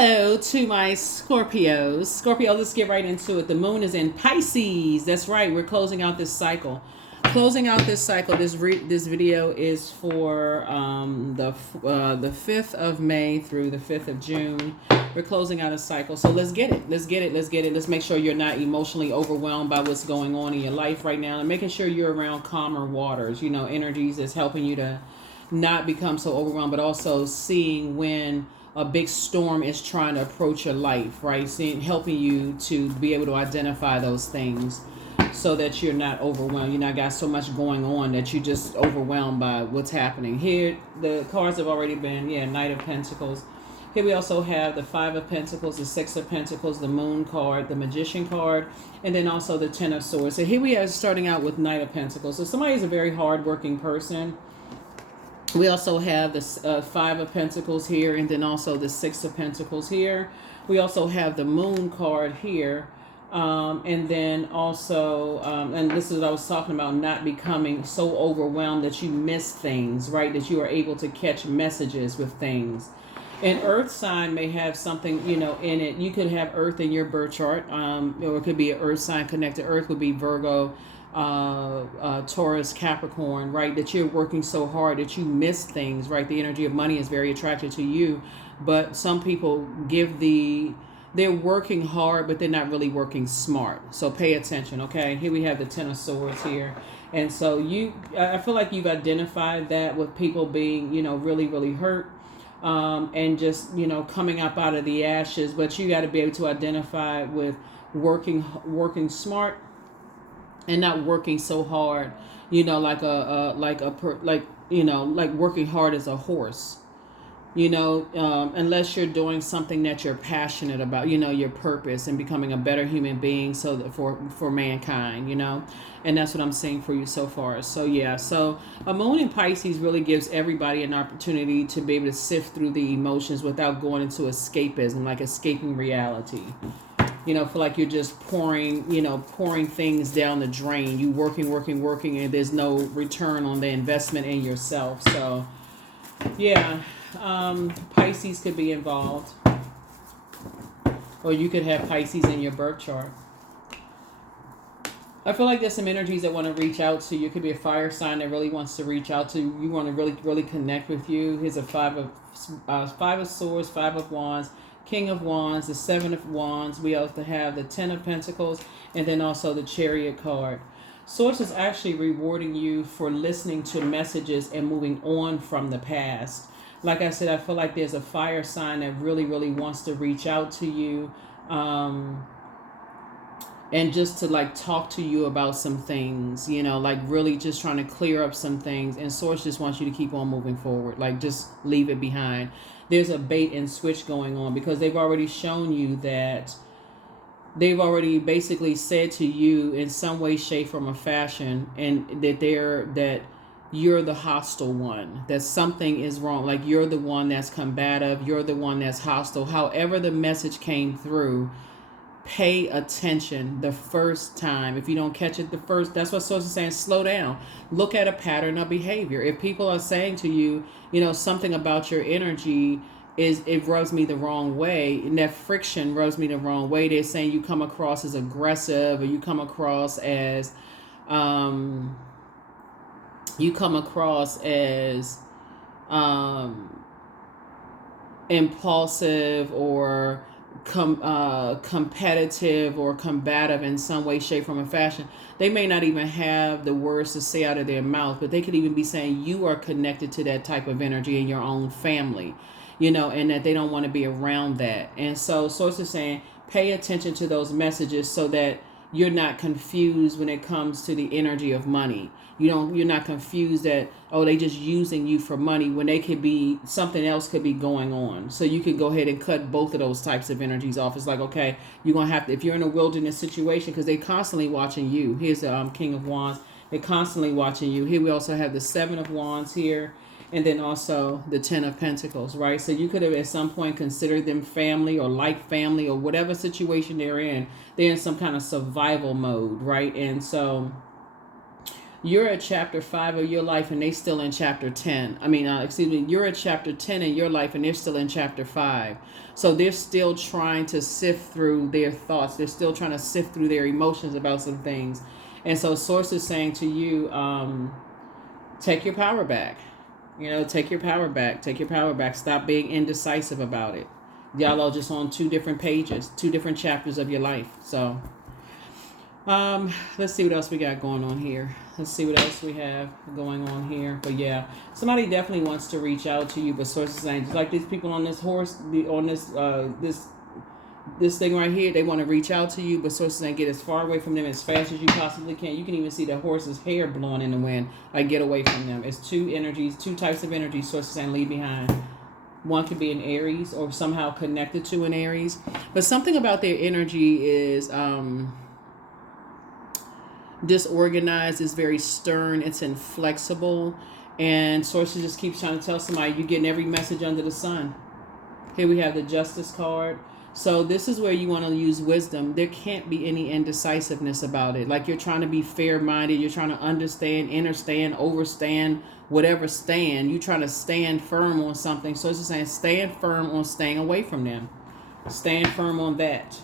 Hello to my Scorpios. Scorpio, let's get right into it. The moon is in Pisces. That's right. We're closing out this cycle. This video is for the 5th of May through the 5th of June. We're closing out a cycle. So let's get it. Let's make sure you're not emotionally overwhelmed by what's going on in your life right now, and making sure you're around calmer waters, energies that's helping you to not become so overwhelmed, but also seeing when a big storm is trying to approach your life, right? Helping you to be able to identify those things so that you're not overwhelmed. You're not got so much going on that you're just overwhelmed by what's happening. Here, the cards have already been, Knight of Pentacles. Here we also have the Five of Pentacles, the Six of Pentacles, the Moon card, the Magician card, and then also the Ten of Swords. So here we are starting out with Knight of Pentacles. So somebody is a very hardworking person. We also have the Five of Pentacles here, and then also the Six of Pentacles here. We also have the Moon card here. And then also, and this is what I was talking about, not becoming so overwhelmed that you miss things, right? That you are able to catch messages with things. An earth sign may have something, in it. You could have earth in your birth chart, or it could be an earth sign connected. Earth would be Virgo, Taurus, Capricorn, right? That you're working so hard that you miss things, right? The energy of money is very attracted to you, but some people they're working hard, but they're not really working smart. So pay attention, okay? Here we have the Ten of Swords here. And so I feel like you've identified that with people being, really, really hurt. And just, coming up out of the ashes, but you got to be able to identify with working smart and not working so hard, like working hard as a horse, unless you're doing something that you're passionate about, your purpose and becoming a better human being. So that for mankind, and that's what I'm saying for you so far. So a moon in Pisces really gives everybody an opportunity to be able to sift through the emotions without going into escapism, like escaping reality. Feel like you're just pouring things down the drain. You working, and there's no return on the investment in yourself. So, Pisces could be involved. Or you could have Pisces in your birth chart. I feel like there's some energies that want to reach out to you. It could be a fire sign that really wants to reach out to you. You want to really, really connect with you. Here's a Five of Swords, Five of Wands, King of Wands, the Seven of Wands. We also have the Ten of Pentacles, and then also the Chariot card. Source is actually rewarding you for listening to messages and moving on from the past. Like I said, I feel like there's a fire sign that really, really wants to reach out to you, and just to talk to you about some things, really just trying to clear up some things. And Source just wants you to keep on moving forward, just leave it behind. There's a bait and switch going on because they've already shown you that they've already basically said to you in some way, shape, form, or fashion, and that you're the hostile one, that something is wrong. Like you're the one that's combative, you're the one that's hostile. However the message came through, pay attention the first time. If you don't catch it the first, that's what Source is saying, slow down. Look at a pattern of behavior. If people are saying to you, something about your energy it rubs me the wrong way, and that friction rubs me the wrong way. They're saying you come across as aggressive, or you come across as impulsive or competitive or combative in some way, shape, form, or fashion. They may not even have the words to say out of their mouth, but they could even be saying you are connected to that type of energy in your own family, and that they don't want to be around that. And so Source is saying, pay attention to those messages so that you're not confused when it comes to the energy of money. You're not confused that, they just using you for money, when they could be, something else could be going on. So you can go ahead and cut both of those types of energies off. It's like, okay, you're going to have to, if you're in a wilderness situation, because they're constantly watching you. Here's the King of Wands. They're constantly watching you. Here we also have the Seven of Wands here, and then also the Ten of Pentacles, right? So you could have at some point considered them family or family or whatever situation they're in. They're in some kind of survival mode, right? And so You're at chapter 5 of your life and they still in chapter 10. I mean, excuse me, you're at chapter 10 in your life and they're still in chapter 5. So they're still trying to sift through their thoughts. They're still trying to sift through their emotions about some things. And so Source is saying to you, take your power back. You know, take your power back. Take your power back. Stop being indecisive about it. Y'all are just on two different pages, two different chapters of your life. So, let's see what else we got going on here. Let's see what else we have going on here. But yeah, somebody definitely wants to reach out to you. But Source is saying, just like these people on this this thing right here, they want to reach out to you, but Source is saying get as far away from them as fast as you possibly can. You can even see the horse's hair blowing in the wind. Like, get away from them. It's two energies, two types of energies Source is saying leave behind. One could be an Aries or somehow connected to an Aries. But something about their energy is disorganized, is very stern, it's inflexible. And Source just keeps trying to tell somebody you're getting every message under the sun. Here we have the Justice card. So this is where you want to use wisdom. There can't be any indecisiveness about it. Like, you're trying to be fair-minded. You're trying to understand, understand, overstand, whatever stand. You're trying to stand firm on something. So it's just saying stand firm on staying away from them. Stand firm on that.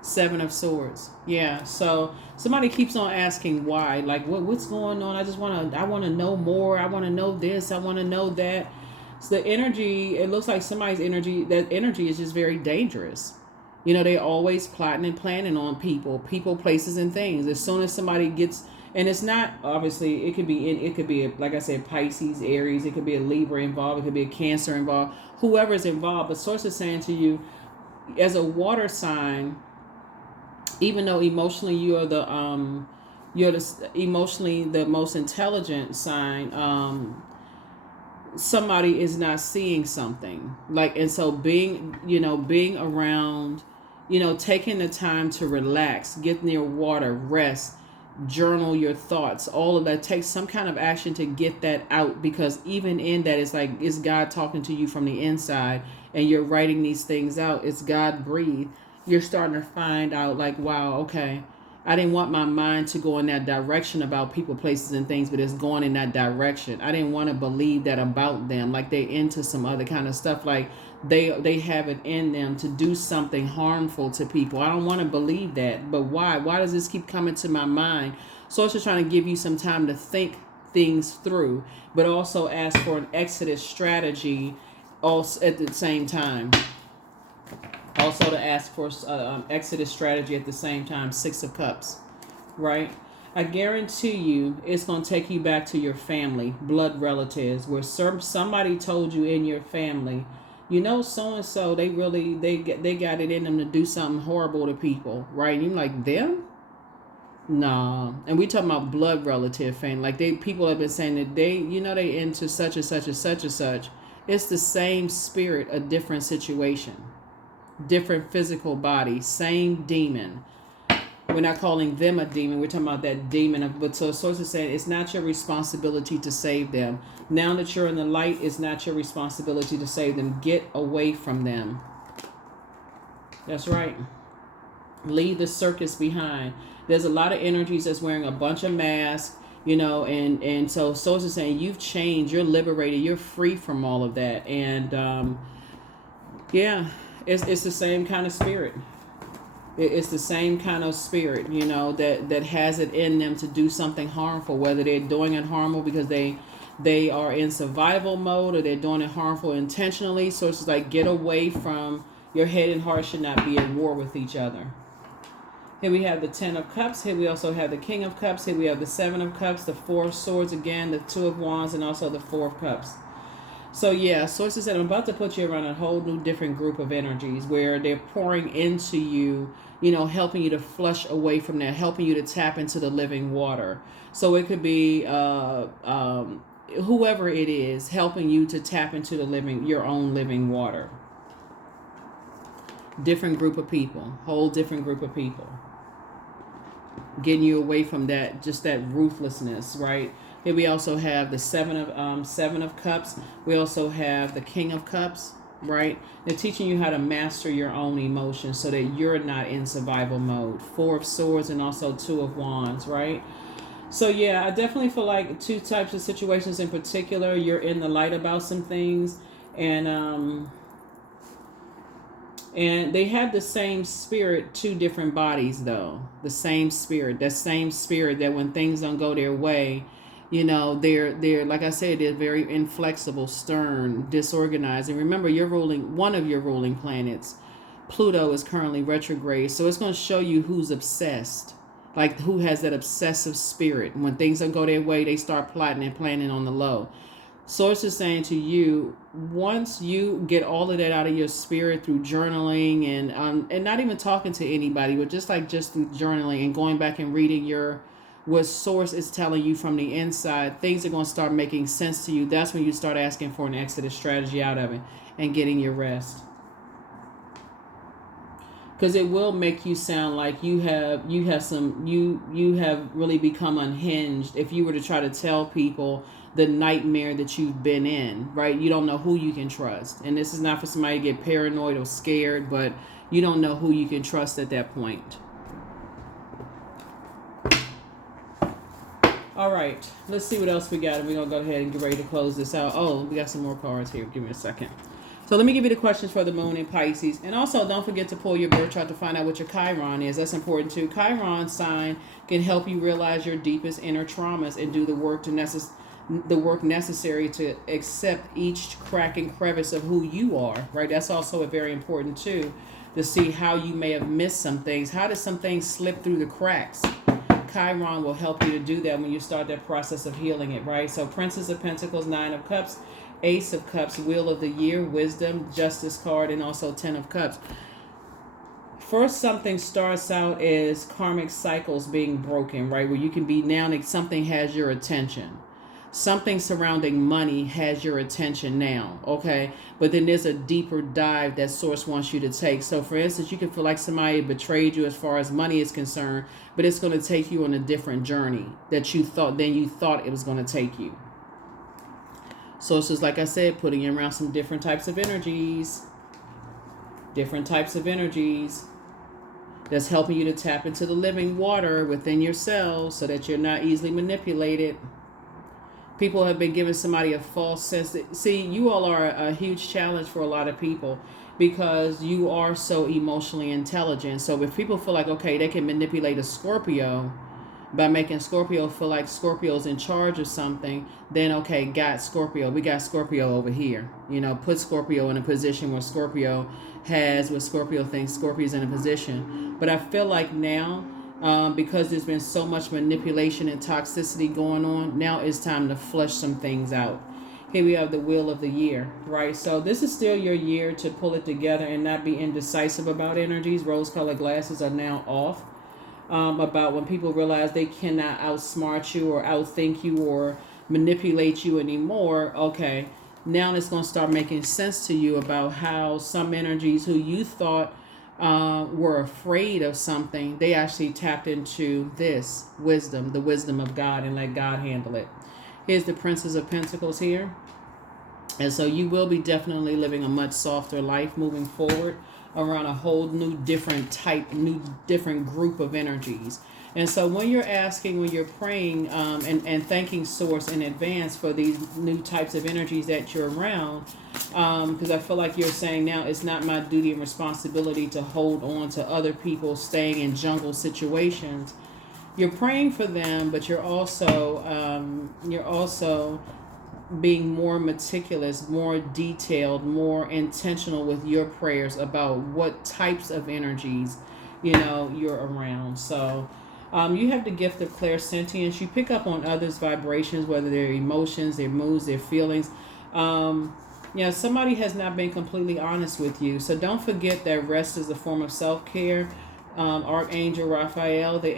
Seven of Swords. Yeah, so somebody keeps on asking why. Like, what's going on? I want to know more. I want to know this. I want to know that. So the energy, it looks like somebody's energy, that energy is just very dangerous. You know, they're always plotting and planning on people, places, and things. As soon as somebody gets, and it's not, obviously, it could be, like I said, Pisces, Aries, it could be a Libra involved, it could be a Cancer involved, whoever is involved. But Source is saying to you, as a water sign, even though emotionally you're the emotionally the most intelligent sign, somebody is not seeing something. Like, and so being around, taking the time to relax, get near water, rest, journal your thoughts, all of that takes some kind of action to get that out, because even in that, it's God talking to you from the inside, and you're writing these things out. It's God breathed. You're starting to find out, like, wow, okay, I didn't want my mind to go in that direction about people, places, and things, but it's going in that direction. I didn't want to believe that about them, like they into some other kind of stuff, like they have it in them to do something harmful to people. I don't want to believe that, but why? Why does this keep coming to my mind? So it's just trying to give you some time to think things through, but also ask for an exodus strategy also at the same time. Also to ask for exodus strategy at the same time. Six of Cups, right? I guarantee you it's going to take you back to your family, blood relatives, where somebody told you in your family, so-and-so, they got it in them to do something horrible to people, right? And you're like, them? Nah. And we talking about blood relative family. Like, people have been saying that they into such and such and such and such. It's the same spirit, a different situation. Different physical body, same demon. We're not calling them a demon. We're talking about that demon. But so Source is saying it's not your responsibility to save them. Now that you're in the light, it's not your responsibility to save them. Get away from them. That's right. Leave the circus behind. There's a lot of energies that's wearing a bunch of masks, and so Source is saying you've changed, you're liberated, you're free from all of that. And yeah. It's the same kind of spirit. It's the same kind of spirit, that has it in them to do something harmful, whether they're doing it harmful because they are in survival mode, or they're doing it harmful intentionally. So it's like, get away from, your head and heart should not be at war with each other. Here we have the Ten of Cups. Here we also have the King of Cups. Here we have the Seven of Cups, the Four of Swords again, the Two of Wands, and also the Four of Cups. So yeah, Source said, I'm about to put you around a whole new different group of energies where they're pouring into you, helping you to flush away from that, helping you to tap into the living water. So it could be whoever it is, helping you to tap into your own living water. Different group of people, whole different group of people. Getting you away from that, just that ruthlessness, right? Here we also have the Seven of Cups. We also have the King of Cups, right? They're teaching you how to master your own emotions so that you're not in survival mode. Four of Swords and also Two of Wands, right? So yeah, I definitely feel like two types of situations in particular. You're in the light about some things, and they have the same spirit, two different bodies though. The same spirit, that same spirit that when things don't go their way, they're like I said, they're very inflexible, stern, disorganized. And remember, you're ruling one of your ruling planets. Pluto is currently retrograde, so it's going to show you who's obsessed, like who has that obsessive spirit. When things don't go their way, they start plotting and planning on the low. Source is saying to you, once you get all of that out of your spirit through journaling and not even talking to anybody, but just through journaling and going back and reading your what source is telling you from the inside, things are going to start making sense to you. That's when you start asking for an exodus strategy out of it and getting your rest. Because it will make you sound like you have really become unhinged if you were to try to tell people the nightmare that you've been in, right? You don't know who you can trust. And this is not for somebody to get paranoid or scared, but you don't know who you can trust at that point. All right, let's see what else we got, and we're going to go ahead and get ready to close this out. Oh, we got some more cards here. Give me a second. So let me give you the questions for the moon in Pisces. And also, don't forget to pull your birth chart to find out what your Chiron is. That's important too. Chiron sign can help you realize your deepest inner traumas and do the work necessary to accept each crack and crevice of who you are, right? That's also very important too, to see how you may have missed some things. How did some things slip through the cracks? Chiron will help you to do that when you start that process of healing it, right? So Princess of Pentacles, Nine of Cups, Ace of Cups, Wheel of the Year, Wisdom, Justice card, and also Ten of Cups. First, something starts out as karmic cycles being broken, right? Where you can be now, something has your attention. Something surrounding money has your attention now, okay? But then there's a deeper dive that source wants you to take. So for instance, you can feel like somebody betrayed you as far as money is concerned, but it's going to take you on a different journey than you thought it was going to take you. So it's just like I said, putting you around some different types of energies. Different types of energies. That's helping you to tap into the living water within yourselves so that you're not easily manipulated. People have been giving somebody a false sense. See, you all are a huge challenge for a lot of people because you are so emotionally intelligent. So if people feel like, okay, they can manipulate a Scorpio by making Scorpio feel like Scorpio's in charge of something, then okay, got Scorpio. We got Scorpio over here. Put Scorpio in a position where Scorpio thinks Scorpio's in a position. But I feel like now, because there's been so much manipulation and toxicity going on, now it's time to flush some things out. Here we have the Wheel of the Year, right? So this is still your year to pull it together and not be indecisive about energies. Rose-colored glasses are now off. About when people realize they cannot outsmart you or outthink you or manipulate you anymore. Okay, now it's going to start making sense to you about how some energies who you thought were afraid of something, they actually tapped into this wisdom, the wisdom of God, and let God handle it. Here's the Princess of Pentacles here. And so you will be definitely living a much softer life moving forward around a whole new different group of energies. And so when you're praying and thanking Source in advance for these new types of energies that you're around, because I feel like you're saying now it's not my duty and responsibility to hold on to other people staying in jungle situations. You're praying for them, but you're also being more meticulous, more detailed, more intentional with your prayers about what types of energies, you're around. So you have the gift of clairsentience. You pick up on others' vibrations, whether their emotions, their moods, their feelings. Somebody has not been completely honest with you. So don't forget that rest is a form of self-care. Archangel Raphael, the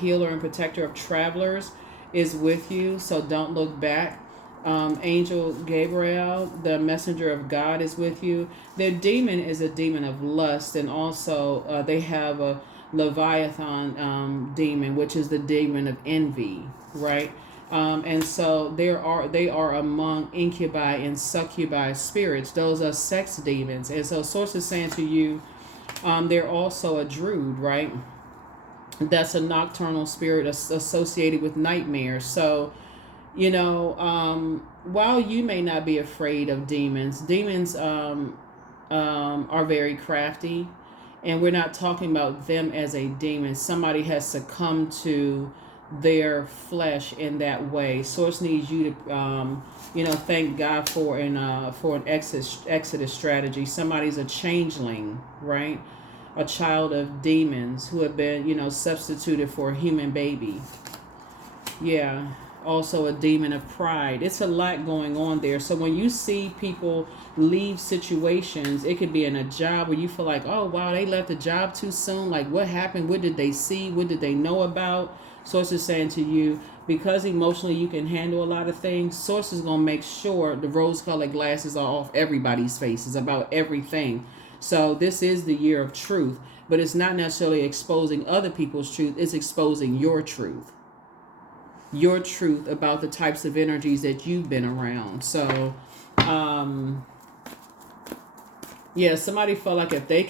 healer and protector of travelers, is with you, so don't look back. Angel Gabriel, the messenger of God, is with you. Their demon is a demon of lust, and also they have a Leviathan demon, which is the demon of envy, right? And so they are among incubi and succubi spirits. Those are sex demons. And so Source is saying to you, they're also a druid, right? That's a nocturnal spirit associated with nightmares. So, while you may not be afraid of demons, are very crafty, and we're not talking about them as a demon. Somebody has succumbed to their flesh in that way. Source needs you to, thank God for an exodus strategy. Somebody's a changeling, right? A child of demons who have been, substituted for a human baby. Yeah. Also a demon of pride. It's a lot going on there. So when you see people leave situations, it could be in a job where you feel like, oh wow, they left the job too soon. Like, what happened? What did they see? What did they know about? Source is saying to you, because emotionally you can handle a lot of things, Source is going to make sure the rose colored glasses are off everybody's faces about everything. So this is the year of truth, but it's not necessarily exposing other people's truth. It's exposing your truth. Your truth about the types of energies that you've been around. So, yeah, somebody felt like if they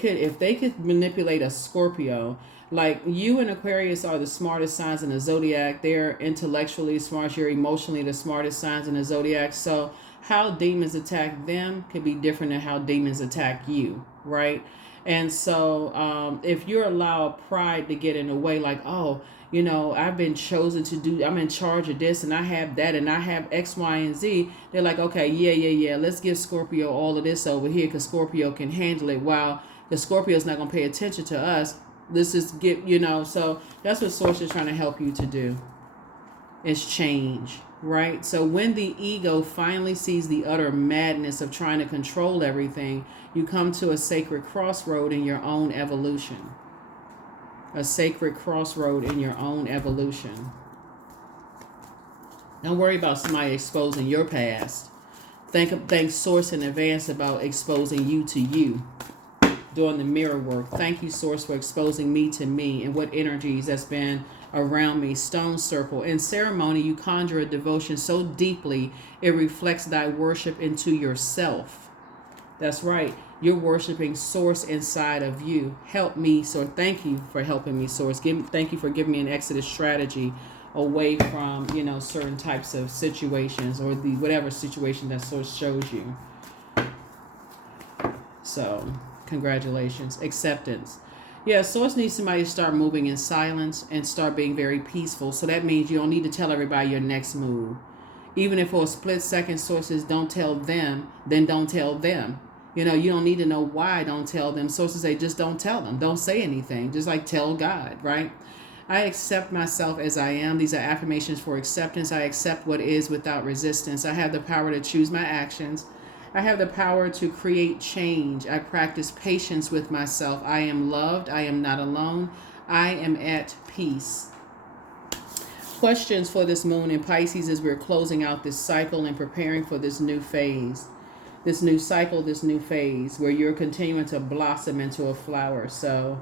could manipulate a Scorpio, like you and Aquarius are the smartest signs in the zodiac. They're intellectually smart. You're emotionally the smartest signs in the zodiac. So how demons attack them could be different than how demons attack you, right? And so if you allow pride to get in the way, like, oh, I've been chosen to do, I'm in charge of this and I have that and I have X, Y, and Z. They're like, okay, yeah. Let's give Scorpio all of this over here because Scorpio can handle it, while the Scorpio's not going to pay attention to us. Let's just get, so that's what Source is trying to help you to do, is change, right? So when the ego finally sees the utter madness of trying to control everything, you come to a sacred crossroad in your own evolution. A sacred crossroad in your own evolution. Don't worry about somebody exposing your past. Thank Source in advance about exposing you to you, doing the mirror work. Thank you, Source, for exposing me to me and what energies that's been around me. Stone circle. In ceremony, you conjure a devotion so deeply it reflects thy worship into yourself. That's right. You're worshiping Source inside of you. Help me. So thank you for helping me, Source. Thank you for giving me an exodus strategy away from, certain types of situations, or the whatever situation that Source shows you. So congratulations. Acceptance. Yeah, Source needs somebody to start moving in silence and start being very peaceful. So that means you don't need to tell everybody your next move. Even if for a split second Sources don't tell them, then don't tell them. You don't need to know why. Don't tell them. Sources say just don't tell them. Don't say anything. Just like tell God, right? I accept myself as I am. These are affirmations for acceptance. I accept what is without resistance. I have the power to choose my actions. I have the power to create change. I practice patience with myself. I am loved. I am not alone. I am at peace. Questions for this moon in Pisces as we're closing out this cycle and preparing for this new phase. This new cycle, this new phase where you're continuing to blossom into a flower. So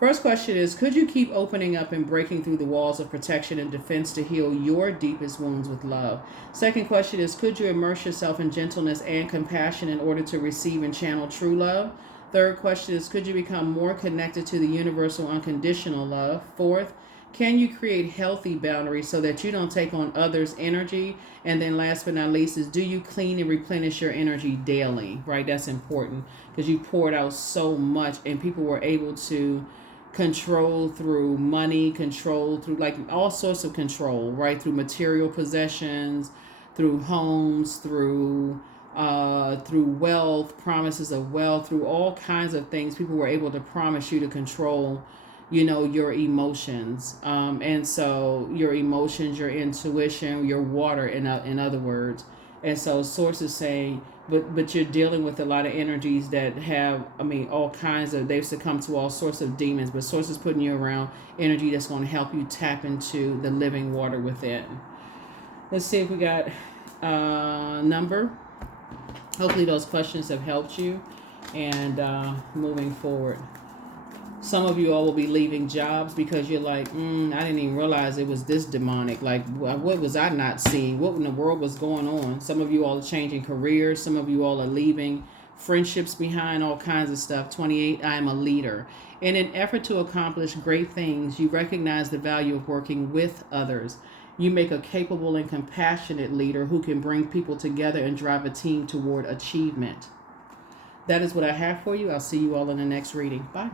first question is, could you keep opening up and breaking through the walls of protection and defense to heal your deepest wounds with love? Second question is, could you immerse yourself in gentleness and compassion in order to receive and channel true love? Third question is, could you become more connected to the universal unconditional love? Fourth, can you create healthy boundaries so that you don't take on others' energy? And then last but not least is, do you clean and replenish your energy daily? Right? That's important because you poured out so much and people were able to control through money, control through like all sorts of control, right? Through material possessions, through homes, through wealth, promises of wealth, through all kinds of things. People were able to promise you to control your emotions, and so your emotions, your intuition, your water, in other words. And so Source is saying, but you're dealing with a lot of energies that have, all kinds of, they've succumbed to all sorts of demons, but Source is putting you around energy that's going to help you tap into the living water within. Let's see if we got number. Hopefully those questions have helped you, and moving forward. Some of you all will be leaving jobs because you're like, I didn't even realize it was this demonic. Like, what was I not seeing? What in the world was going on? Some of you all are changing careers. Some of you all are leaving friendships behind all kinds of stuff. 28, I am a leader. In an effort to accomplish great things, you recognize the value of working with others. You make a capable and compassionate leader who can bring people together and drive a team toward achievement. That is what I have for you. I'll see you all in the next reading. Bye.